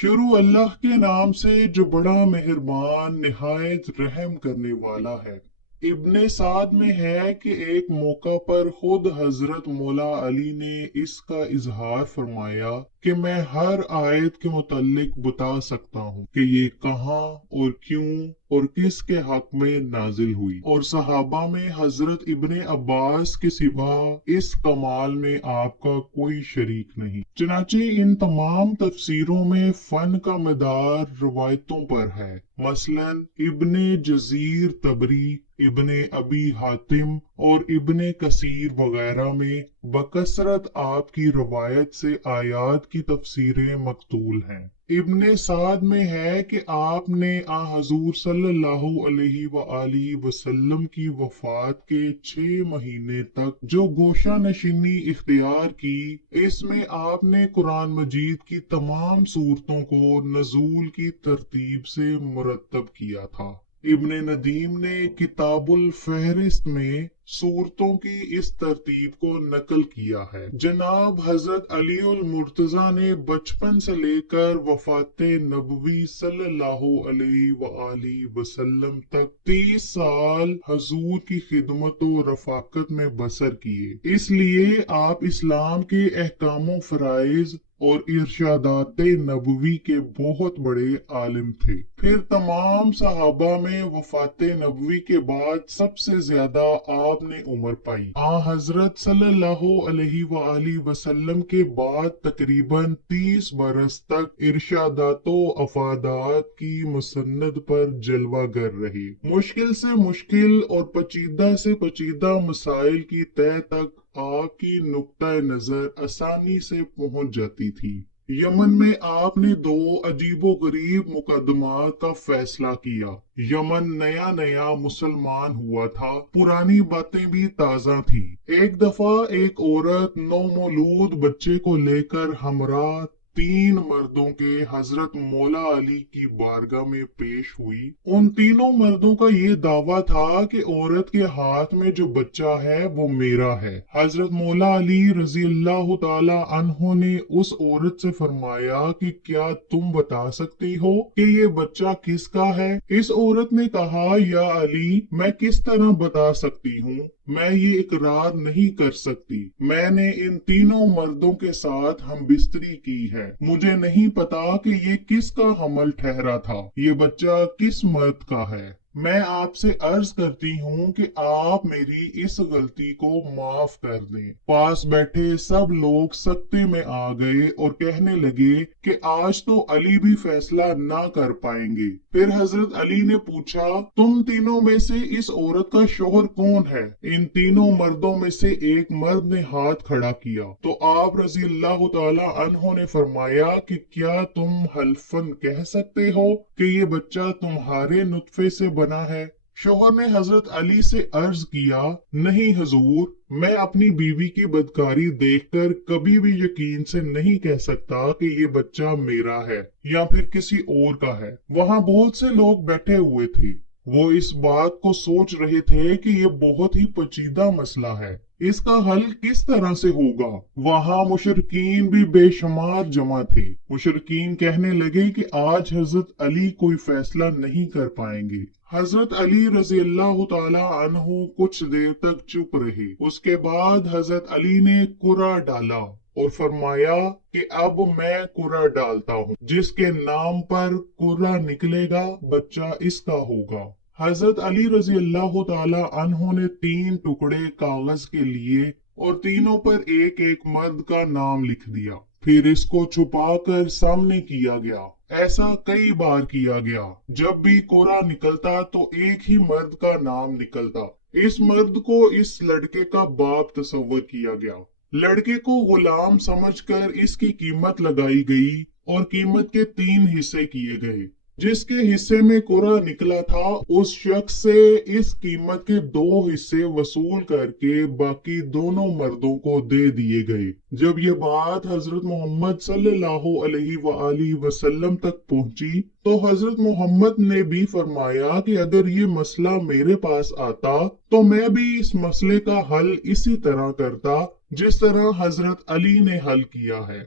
शुरू अल्लाह के नाम से जो बड़ा मेहरबान निहायत रहम करने वाला है। इब्ने साद में है कि एक मौका पर खुद हजरत मौला अली ने इसका इजहार फरमाया कि मैं हर आयत के मुतालिक बता सकता हूँ कि ये कहाँ और क्यों और किसके हक में नाजिल हुई, और सहाबा में हजरत इब्ने अब्बास के सिवा इस कमाल में आपका कोई शरीक नहीं। चनाचे इन तमाम तफसीरों में फन का मदार रवायतों पर है। मसलन इब्ने जजीर तबरी, इब्ने अबी हातिम और इब्ने कसीर वगैरह में बकसरत आपकी रवायत से आयात की तफसीरें मकतूल हैं। इब्ने साद में है कि आपने हजूर सल्लल्लाहु अलैहि वआलिहि वसल्लम की वफात के 6 महीने तक जो गोशा नशीनी इख्तियार की, इसमें आपने कुरान मजीद की तमाम सूरतों को नजूल की तरतीब से मुरतब किया था। इब्ने नदीम ने किताबुल फहरिस्त में सूरतों की इस तरतीब को नकल किया है। जनाब हजरत अली उल मुर्तजा ने बचपन से लेकर वफाते नबवी सल्लल्लाहु अलैहि वसल्लम तक 30 साल हजूर की खिदमत और रफाकत में बसर किए। इसलिए आप इस्लाम के अहकामों फराइज और इरशादात नबवी के बहुत बड़े आलिम थे। फिर तमाम सहाबा में वफाते नबवी के बाद सबसे ज्यादा आपने उम्र पाई। हजरत सल्लल्लाहु अलैहि वसल्लम के बाद तकरीबन 30 बरस तक इरशादातो अफादात की मुसन्नद पर जलवागर रहे। मुश्किल से मुश्किल और पेचीदा से पेचीदा मसाइल की तह तक आपकी नुक्ता नजर आसानी से पहुंच जाती थी। यमन में आपने 2 अजीबो गरीब मुकदमात का फैसला किया। यमन नया नया मुसलमान हुआ था, पुरानी बातें भी ताजा थी। एक दफा एक औरत नौमौलूद बच्चे को लेकर हमरा 3 मर्दों के हजरत मौला अली की बारगाह में पेश हुई। उन तीनों मर्दों का ये दावा था कि औरत के हाथ में जो बच्चा है वो मेरा है। हजरत मौला अली रजी अल्लाह ताला अन्हो ने उस औरत से फरमाया कि क्या तुम बता सकती हो कि ये बच्चा किसका है? इस औरत ने कहा, या अली, मैं किस तरह बता सकती हूँ, मैं ये इकरार नहीं कर सकती। मैंने इन तीनों मर्दों के साथ हम बिस्तरी की है। मुझे नहीं पता कि ये किसका हमल ठहरा था, ये बच्चा किस मर्द का है। मैं आपसे अर्ज करती हूँ कि आप मेरी इस गलती को माफ कर दें। पास बैठे सब लोग सकते में आ गए और कहने लगे कि आज तो अली भी फैसला ना कर पाएंगे। फिर हजरत अली ने पूछा, तुम तीनों में से इस औरत का शोहर कौन है? इन तीनों मर्दों में से एक मर्द ने हाथ खड़ा किया तो आप रजी अल्लाह ताला अन्हो ने फरमाया कि क्या तुम हल्फन कह सकते हो कि ये बच्चा तुम्हारे नुत्फे से बना है? शोहर ने हजरत अली से अर्ज किया, नहीं हुजूर, मैं अपनी बीवी की बदकारी देखकर कभी भी यकीन से नहीं कह सकता कि ये बच्चा मेरा है या फिर किसी और का है। वहाँ बहुत से लोग बैठे हुए थे। वो इस बात को सोच रहे थे कि ये बहुत ही पेचीदा मसला है, इसका हल किस तरह से होगा। वहाँ मुशरिकीन भी बेशुमार जमा थे। मुशरिकीन कहने लगे कि आज हजरत अली कोई फैसला नहीं कर पाएंगे। हजरत अली रजी अल्लाह ताला अन्हु कुछ देर तक चुप रहे। उसके बाद हजरत अली ने कुरा डाला और फरमाया कि अब मैं कुरा डालता हूँ, जिसके नाम पर कुरा निकलेगा बच्चा इसका होगा। हजरत अली रजी अल्लाह ताला अन्हो ने 3 टुकड़े कागज के लिए और तीनों पर एक एक मर्द का नाम लिख दिया। फिर इसको छुपाकर सामने किया गया। ऐसा कई बार किया गया। जब भी कोरा निकलता तो एक ही मर्द का नाम निकलता। इस मर्द को इस लड़के का बाप तस्वर किया गया। लड़के को गुलाम समझकर इसकी कीमत लगाई गई और कीमत के 3 हिस्से किए गए। जिसके हिस्से में कोरा निकला था उस शख्स से इस कीमत के 2 हिस्से वसूल करके बाकी दोनों मर्दों को दे दिए गए। जब ये बात हजरत मोहम्मद सल्लल्लाहु अलैहि वसल्लम तक पहुंची तो हजरत मोहम्मद ने भी फरमाया कि अगर ये मसला मेरे पास आता तो मैं भी इस मसले का हल इसी तरह करता जिस तरह हजरत अली ने हल किया है।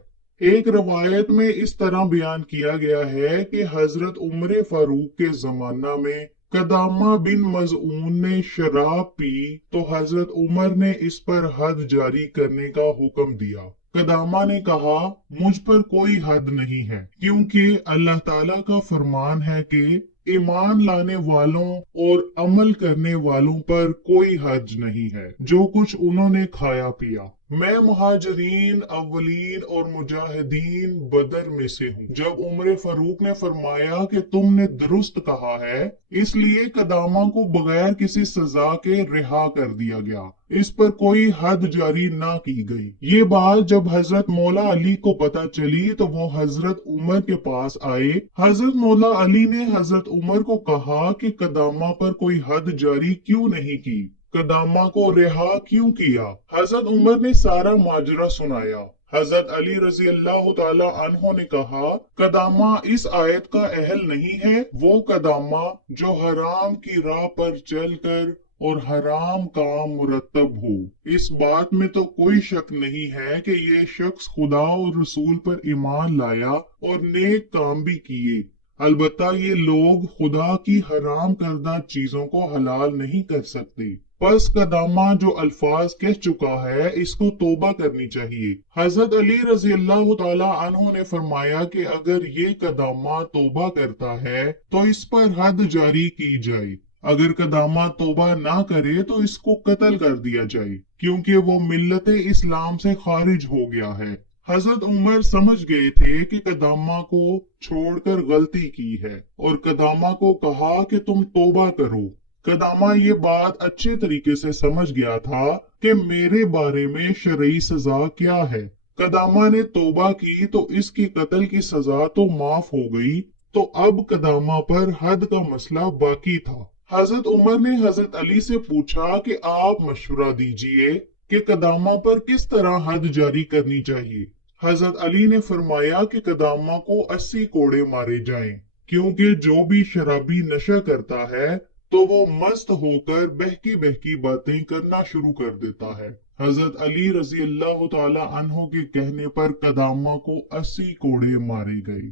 एक रवायत में इस तरह बयान किया गया है कि हजरत उमर फारूक के जमाना में कदामा बिन मजऊन ने शराब पी तो हजरत उमर ने इस पर हद जारी करने का हुक्म दिया। कदामा ने कहा, मुझ पर कोई हद नहीं है, क्योंकि अल्लाह ताला का फरमान है कि ईमान लाने वालों और अमल करने वालों पर कोई हर्ज नहीं है जो कुछ उन्होंने खाया पिया। मैं मुहाजिरीन अव्वलीन और मुजाहिदीन बदर में से हूँ। जब उमर फारूक ने फरमाया कि तुमने दुरुस्त कहा है, इसलिए कदामा को बगैर किसी सजा के रिहा कर दिया गया। इस पर कोई हद जारी ना की गई। ये बात जब हजरत मौला अली को पता चली तो वो हजरत उमर के पास आए। हजरत मौला अली ने हजरत उमर को कहा कि कदामा पर कोई हद जारी क्यों नहीं की, कदामा को रिहा क्यों किया। हजरत उमर ने सारा माजरा सुनाया। हजरत अली रजी अल्लाह तआला अन्हो ने कहा, कदामा इस आयत का अहल नहीं है। वो कदामा जो हराम की राह पर चलकर और हराम काम मुरतब हो। इस बात में तो कोई शक नहीं है कि ये शख्स खुदा और रसूल पर ईमान लाया और नेक काम भी किए। अलबत्ता ये लोग खुदा की हराम करदा चीजों को हलाल नहीं कर सकते। बस कदामा जो अल्फाज कह चुका है, इसको तौबा करनी चाहिए। हजरत अली रजी अल्लाह तआला अन्हो ने फरमाया कि अगर ये कदामा तौबा करता है तो इस पर हद जारी की जाए। अगर कदामा तौबा ना करे तो इसको कत्ल कर दिया जाए, क्योंकि वो मिल्लत इस्लाम से खारिज हो गया है। हजरत उमर समझ गए थे कि कदामा को छोड़कर गलती की है और कदामा को कहा कि तुम तौबा करो। कदामा ये बात अच्छे तरीके से समझ गया था कि मेरे बारे में शरई सजा क्या है। कदामा ने तौबा की तो इसकी कत्ल की सजा तो माफ हो गई। तो अब कदामा पर हद का मसला बाकी था। हजरत उमर ने हजरत अली से पूछा कि आप मशवरा दीजिए कि कदामा पर किस तरह हद जारी करनी चाहिए। हजरत अली ने फरमाया कि कदामा को 80 कोड़े मारे जाएं, क्योंकि जो भी शराबी नशा करता है तो वो मस्त होकर बहकी बहकी बातें करना शुरू कर देता है। हजरत अली रजी अल्लाह तआला अन्हो के कहने पर कदामा को 80 कोड़े मारे गए।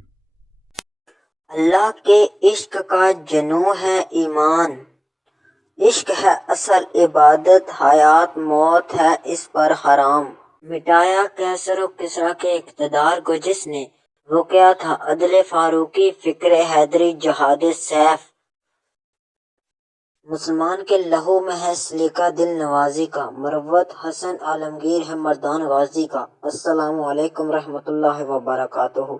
अल्लाह के इश्क का जुनून है ईमान, इश्क है असल इबादत, हयात मौत है इस पर हराम। मिटाया कैसर और किसरा के इक़्तिदार को जिसने, वो क्या था अदल फारूकी, फिक्र हैदरी, जहाद सैफ। मुसलमान के लहू में है सलीका दिल नवाजी का, मरवत हसन आलमगीर है मर्दान गाजी का। अस्सलामु अलैकुम रहमतुल्लाहि व बरकातुहू।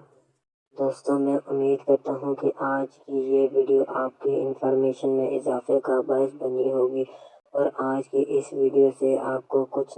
दोस्तों, मैं उम्मीद करता हूँ कि आज की ये वीडियो आपके इंफॉर्मेशन में इजाफे का बायस बनी होगी और आज की इस वीडियो से आपको कुछ